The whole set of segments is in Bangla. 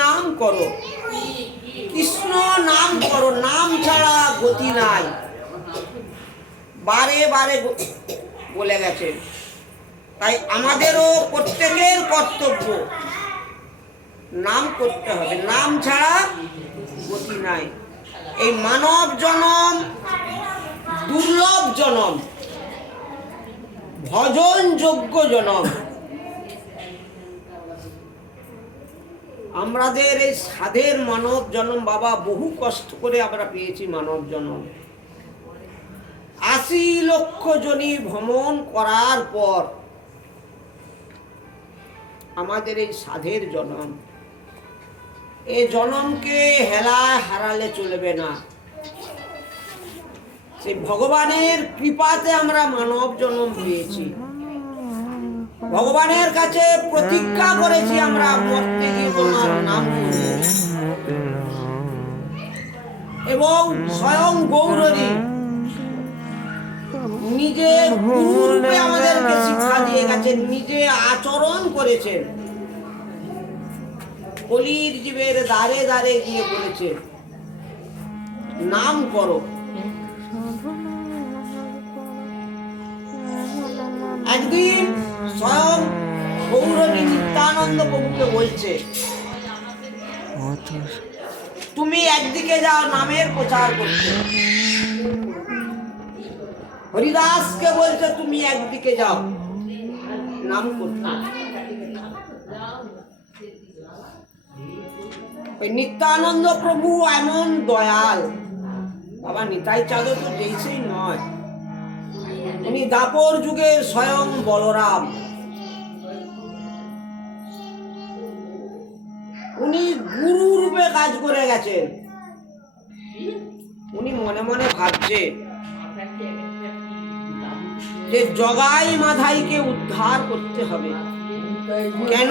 নাম করো, কৃষ্ণ নাম করো, নাম ছাড়া গতি নাই। বারে বারে বলে গেছেন। তাই আমাদেরও প্রত্যেকের কর্তব্য নাম করতে হবে, নাম ছাড়া গতি নাই। এই মানব জনম দুর্লভ জনম, ভজনযোগ্য জনম। আমাদের এই সাধের মানব জন্ম বাবা বহু কষ্ট করে আমরা পেয়েছি। মানব জন্ম ৮০ লক্ষ জনি ভ্রমণ করার পর আমাদের এই সাধের জন্ম, এই জন্মকে হেলায় হারালে চলবে না। সেই ভগবানের কৃপাতে আমরা মানব জন্ম পেয়েছি। ভগবানের কাছে প্রতিজ্ঞা করেছি আমরা মরতে গিয়ে তোমার নাম করব। এবং স্বয়ং গৌরী নিজে গুরুরূপে আমাদেরকে শিক্ষা দিয়ে গেছেন, নিজে আচরণ করেছেন। কলির জীবের দ্বারে দ্বারে গিয়ে বলেছে নাম করো। একদিন স্বয়ং গৌরী নিত্যানন্দ প্রভুকে বলছে, তুমি একদিকে যাও নামের প্রচার করতে। হরিদাসকে বলছে তুমি একদিকে যাও নাম করতে। ওই নিত্যানন্দ প্রভু এমন দয়াল, বাবা নিতাই চাঁদও তো যেই নয়, উনি দাপর যুগের স্বয়ং বলরাম। উনি গুরু রূপে কাজ করে গেছেন। উনি মনে মনে ভাবছে যে জগাই মাধাইকে উদ্ধার করতে হবে। কেন?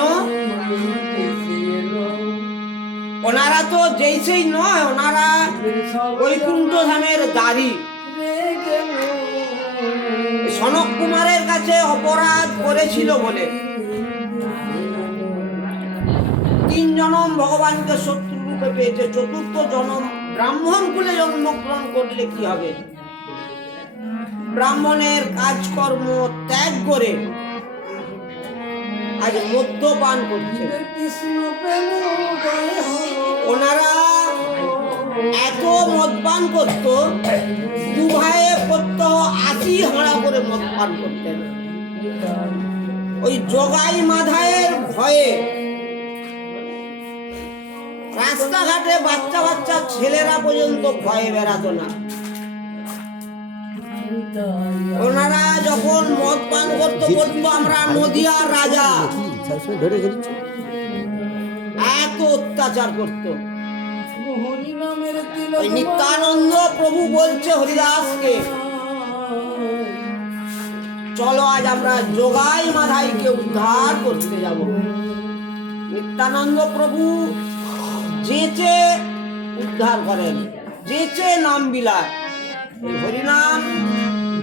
ওনারা তো যেই নয়, ওনারা বৈকুণ্ঠ ধামের দাঁড়ি। সনক কুমারের কাছে অপরাধ করেছিল বলে ৩ জনম ভগবানকে শত্রু রূপে পেয়েছে। ৪র্থ জনম ব্রাহ্মণ কুলে জন্মগ্রহণ করলে কি হবে? ব্রাহ্মণের কাজকর্ম ত্যাগ করে আজ মদ্যপান করছে। ওনারা এত মদপান করত, 2 ভাইয়ে প্রত্যহ ৮০ হাঁড়া করে মদ পান করতেন। ওই জগাই মাধায়ের ভয়ে রাস্তাঘাটে বাচ্চা বাচ্চা ছেলেরা পর্যন্ত ভয়ে বেড়াতো না। ওনারা যখন মদ পান করতে বলতো আমরা নদিয়ার রাজা, এত অত্যাচার করত। নিত্যানন্দ প্রভু বলছে হরিদাসকে, চলো আজ আমরা জগাই মাধাইকে উদ্ধার করতে যাব। নিত্যানন্দ প্রভু যেচে উদ্ধার করেন, যেচে নাম বিলায়। হরিনাম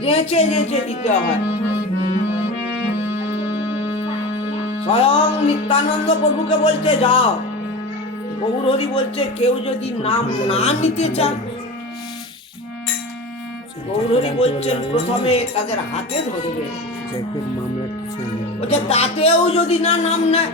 যেচে যেচে দিতে হয়। স্বয়ং নিত্যানন্দ প্রভুকে বলছে যাও। গৌরহরি বলছে কেউ যদি নাম না নিতে চান, গৌরহরি বলছেন প্রথমে তাদের হাতে ধরবে। বলছে তাতেও যদি না নাম নেয়,